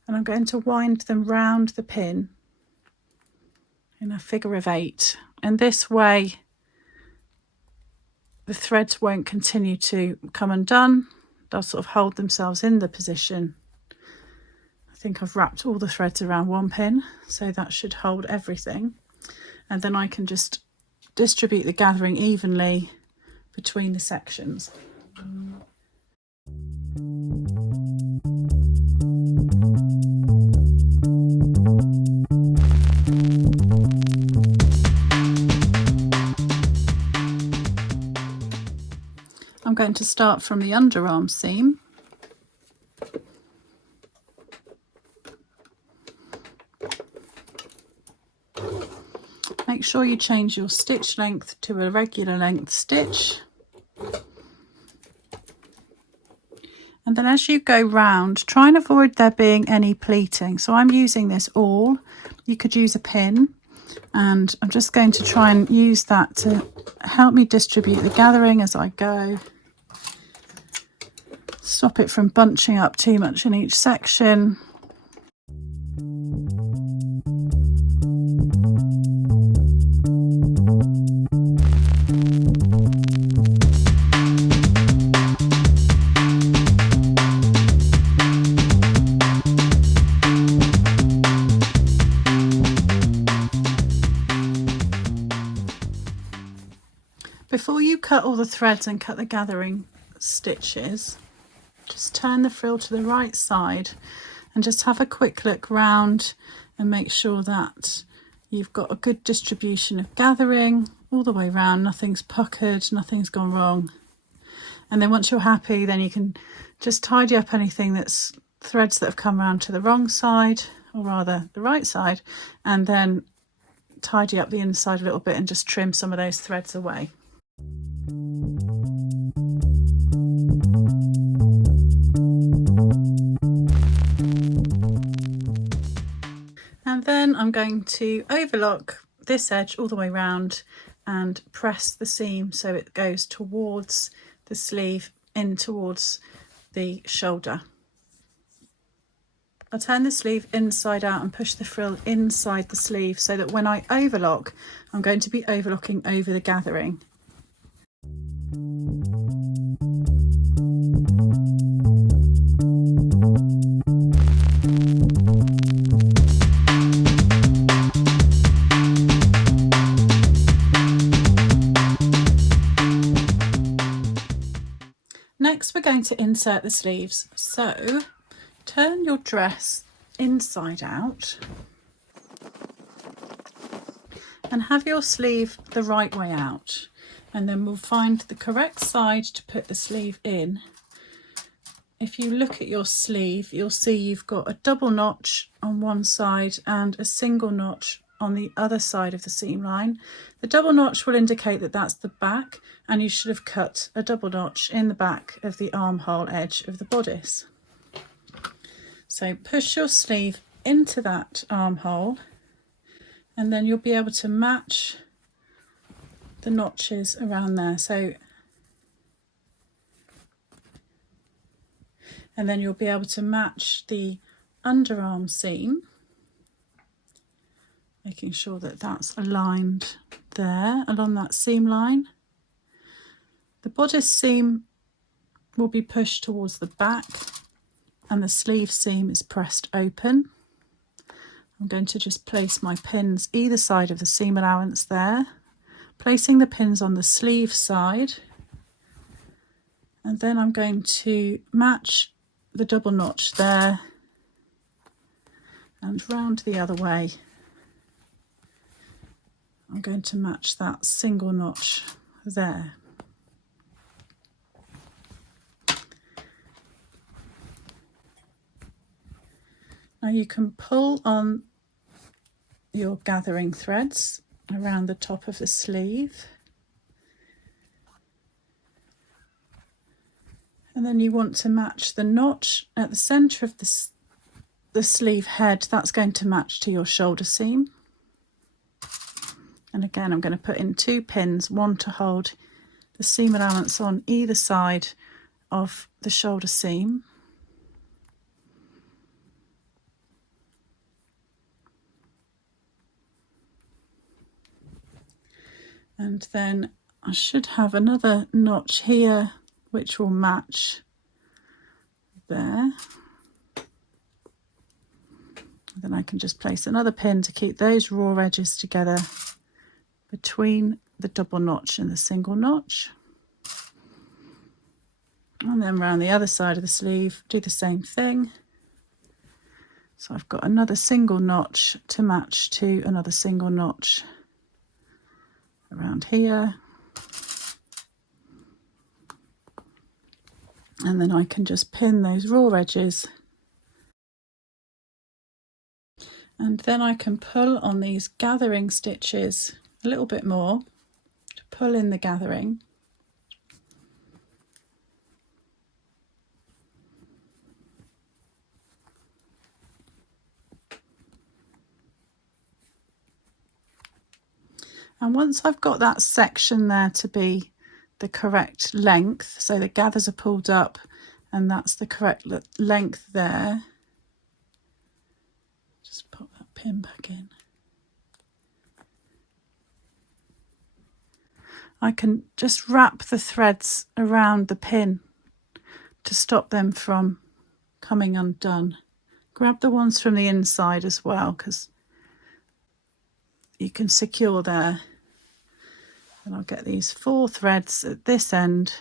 and I'm going to wind them round the pin in a figure of 8, and this way the threads won't continue to come undone. They'll sort of hold themselves in the position. I think I've wrapped all the threads around one pin, so that should hold everything, and then I can just distribute the gathering evenly between the sections. I'm going to start from the underarm seam. Make sure you change your stitch length to a regular length stitch. And then as you go round, try and avoid there being any pleating. So I'm using this awl. You could use a pin, and I'm just going to try and use that to help me distribute the gathering as I go. Stop it from bunching up too much in each section. Before you cut all the threads and cut the gathering stitches, just turn the frill to the right side and just have a quick look round and make sure that you've got a good distribution of gathering all the way around. Nothing's puckered, nothing's gone wrong. And then once you're happy, then you can just tidy up anything that's threads that have come around to the wrong side, or rather the right side, and then tidy up the inside a little bit and just trim some of those threads away. And then I'm going to overlock this edge all the way around and press the seam so it goes towards the sleeve, in towards the shoulder. I'll turn the sleeve inside out and push the frill inside the sleeve so that when I overlock, I'm going to be overlocking over the gathering. Next, we're going to insert the sleeves. So turn your dress inside out and have your sleeve the right way out, and then we'll find the correct side to put the sleeve in. If you look at your sleeve, you'll see you've got a double notch on one side and a single notch on the other side of the seam line. The double notch will indicate that that's the back, and you should have cut a double notch in the back of the armhole edge of the bodice. So push your sleeve into that armhole, and then you'll be able to match the notches around there. And then you'll be able to match the underarm seam, making sure that that's aligned there along that seam line. The bodice seam will be pushed towards the back and the sleeve seam is pressed open. I'm going to just place my pins either side of the seam allowance there, placing the pins on the sleeve side, and then I'm going to match the double notch there and round the other way. I'm going to match that single notch there. Now you can pull on your gathering threads around the top of the sleeve, and then you want to match the notch at the centre of the sleeve head. That's going to match to your shoulder seam. And again, I'm going to put in 2 pins, one to hold the seam allowance on either side of the shoulder seam. And then I should have another notch here which will match there. Then I can just place another pin to keep those raw edges together between the double notch and the single notch. And then round the other side of the sleeve, do the same thing. So I've got another single notch to match to another single notch around here. And then I can just pin those raw edges. And then I can pull on these gathering stitches a little bit more to pull in the gathering. And once I've got that section there to be the correct length, so the gathers are pulled up and that's the correct length there, just pop that pin back in. I can just wrap the threads around the pin to stop them from coming undone. Grab the ones from the inside as well, because you can secure there. And I'll get these 4 threads at this end.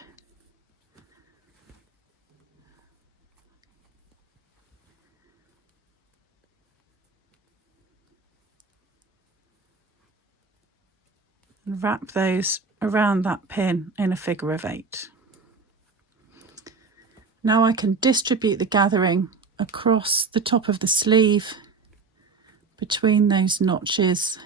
And wrap those around that pin in a figure of 8. Now I can distribute the gathering across the top of the sleeve between those notches.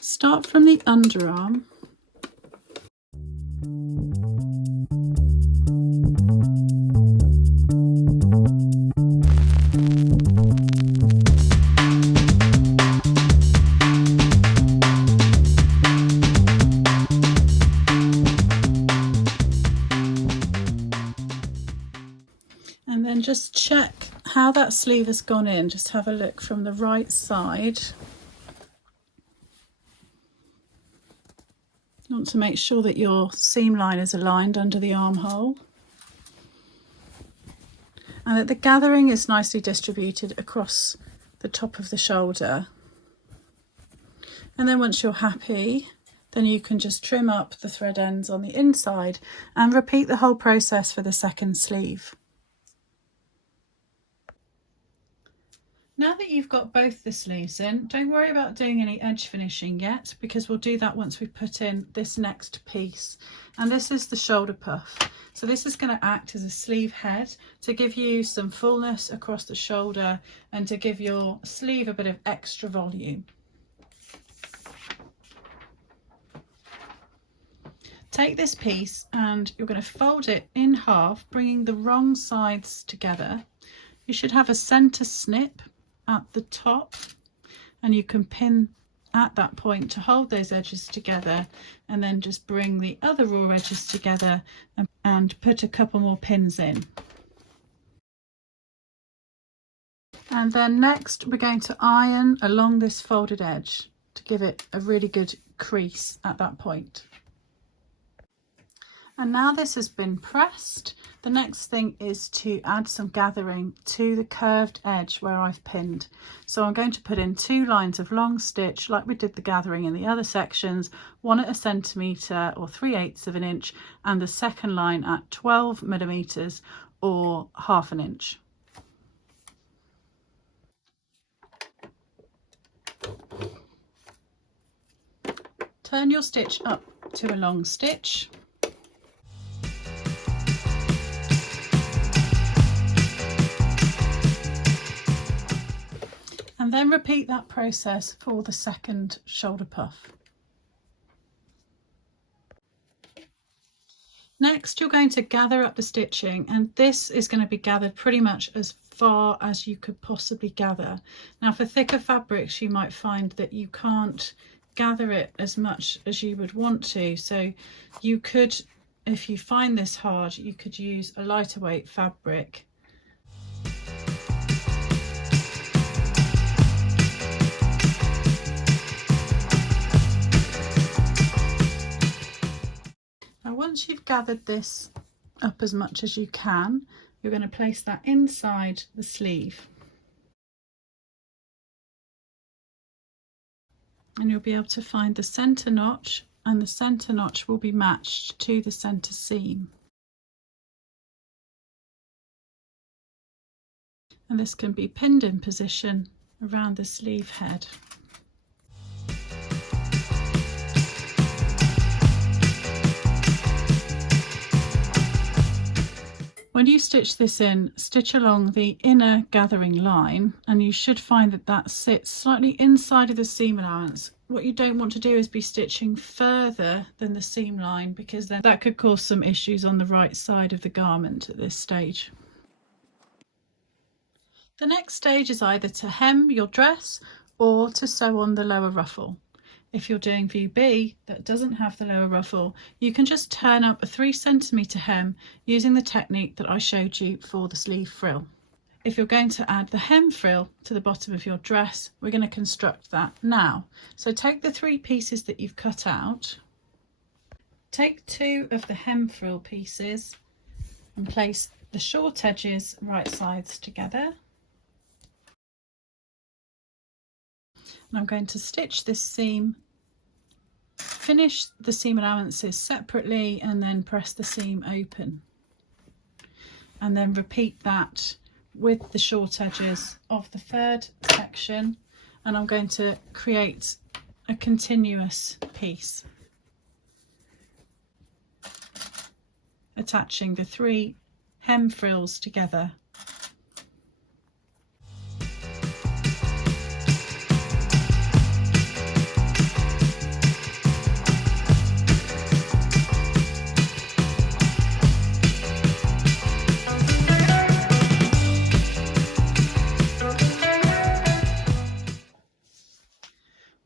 Start from the underarm . And then just check how that sleeve has gone in. Just have a look from the right side. You want to make sure that your seam line is aligned under the armhole and that the gathering is nicely distributed across the top of the shoulder. And then once you're happy, then you can just trim up the thread ends on the inside and repeat the whole process for the second sleeve. Now that you've got both the sleeves in, don't worry about doing any edge finishing yet, because we'll do that once we put in this next piece. And this is the shoulder puff. So this is going to act as a sleeve head to give you some fullness across the shoulder and to give your sleeve a bit of extra volume. Take this piece and you're going to fold it in half, bringing the wrong sides together. You should have a center snip at the top, and you can pin at that point to hold those edges together, and then just bring the other raw edges together and put a couple more pins in. And then next we're going to iron along this folded edge to give it a really good crease at that point. And now this has been pressed, the next thing is to add some gathering to the curved edge where I've pinned. So I'm going to put in 2 lines of long stitch like we did the gathering in the other sections, one at 1 centimetre or 3/8 of an inch, and the second line at 12 millimeters or 1/2 an inch. Turn your stitch up to a long stitch And then repeat that process for the second shoulder puff. Next, you're going to gather up the stitching, and this is going to be gathered pretty much as far as you could possibly gather. Now, for thicker fabrics, you might find that you can't gather it as much as you would want to. So you could, if you find this hard, you could use a lighter weight fabric. Now, once you've gathered this up as much as you can, you're going to place that inside the sleeve. And you'll be able to find the centre notch, and the centre notch will be matched to the centre seam. And this can be pinned in position around the sleeve head. When you stitch this in, stitch along the inner gathering line, and you should find that that sits slightly inside of the seam allowance. What you don't want to do is be stitching further than the seam line, because then that could cause some issues on the right side of the garment at this stage. The next stage is either to hem your dress or to sew on the lower ruffle. If you're doing view B that doesn't have the lower ruffle, you can just turn up a 3cm hem using the technique that I showed you for the sleeve frill. If you're going to add the hem frill to the bottom of your dress, we're going to construct that now. So take the 3 pieces that you've cut out, take 2 of the hem frill pieces and place the short edges right sides together. And I'm going to stitch this seam, finish the seam allowances separately, and then press the seam open. And then repeat that with the short edges of the third section. And I'm going to create a continuous piece, attaching the 3 hem frills together.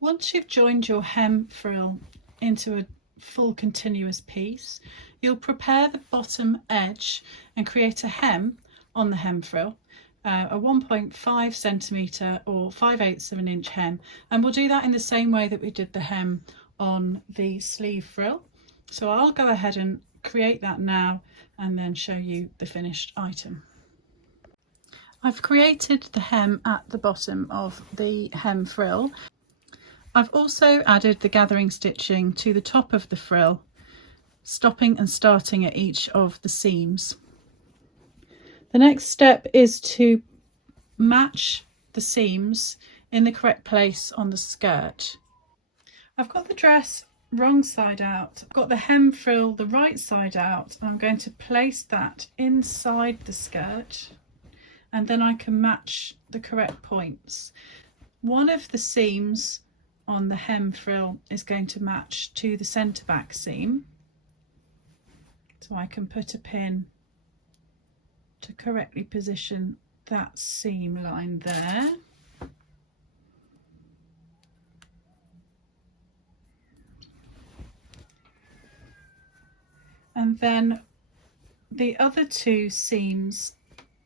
Once you've joined your hem frill into a full continuous piece, you'll prepare the bottom edge and create a hem on the hem frill, a 1.5 centimetre or 5/8 of an inch hem, and we'll do that in the same way that we did the hem on the sleeve frill. So I'll go ahead and create that now and then show you the finished item. I've created the hem at the bottom of the hem frill. I've also added the gathering stitching to the top of the frill, stopping and starting at each of the seams. The next step is to match the seams in the correct place on the skirt. I've got the dress wrong side out, I've got the hem frill the right side out, and I'm going to place that inside the skirt, and then I can match the correct points. One of the seams on the hem frill is going to match to the centre back seam, so I can put a pin to correctly position that seam line there. And then the other 2 seams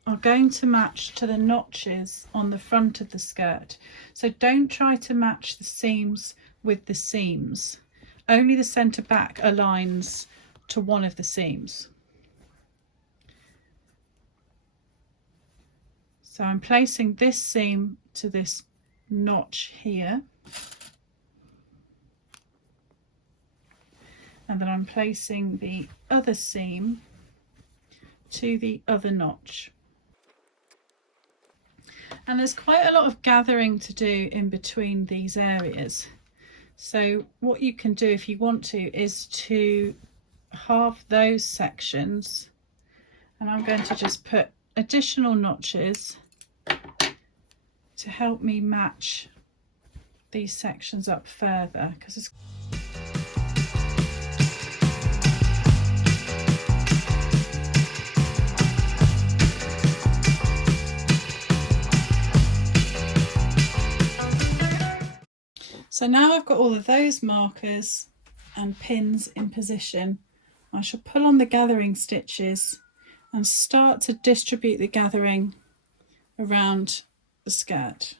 are going to match to the notches on the front of the skirt. So don't try to match the seams with the seams. Only the centre back aligns to one of the seams. So I'm placing this seam to this notch here, and then I'm placing the other seam to the other notch. And there's quite a lot of gathering to do in between these areas. So what you can do if you want to is to halve those sections, and I'm going to just put additional notches to help me match these sections up further, because it's so now I've got all of those markers and pins in position. I shall pull on the gathering stitches and start to distribute the gathering around the skirt.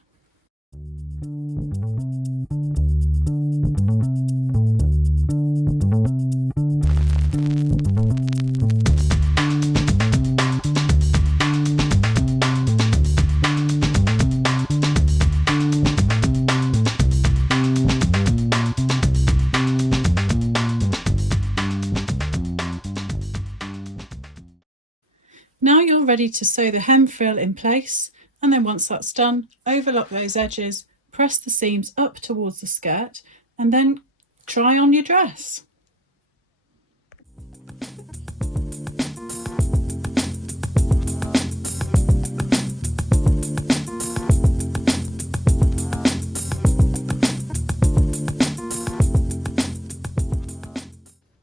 Now you're ready to sew the hem frill in place, and then once that's done, overlock those edges, press the seams up towards the skirt, and then try on your dress.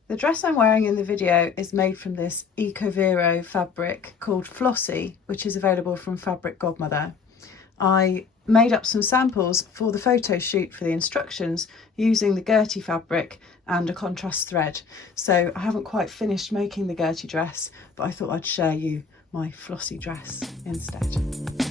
The dress I'm wearing in the video is made from this Ecovero fabric called Flossie, which is available from Fabric Godmother. I made up some samples for the photo shoot for the instructions using the Gertie fabric and a contrast thread. So I haven't quite finished making the Gertie dress, but I thought I'd share you my Flossie dress instead.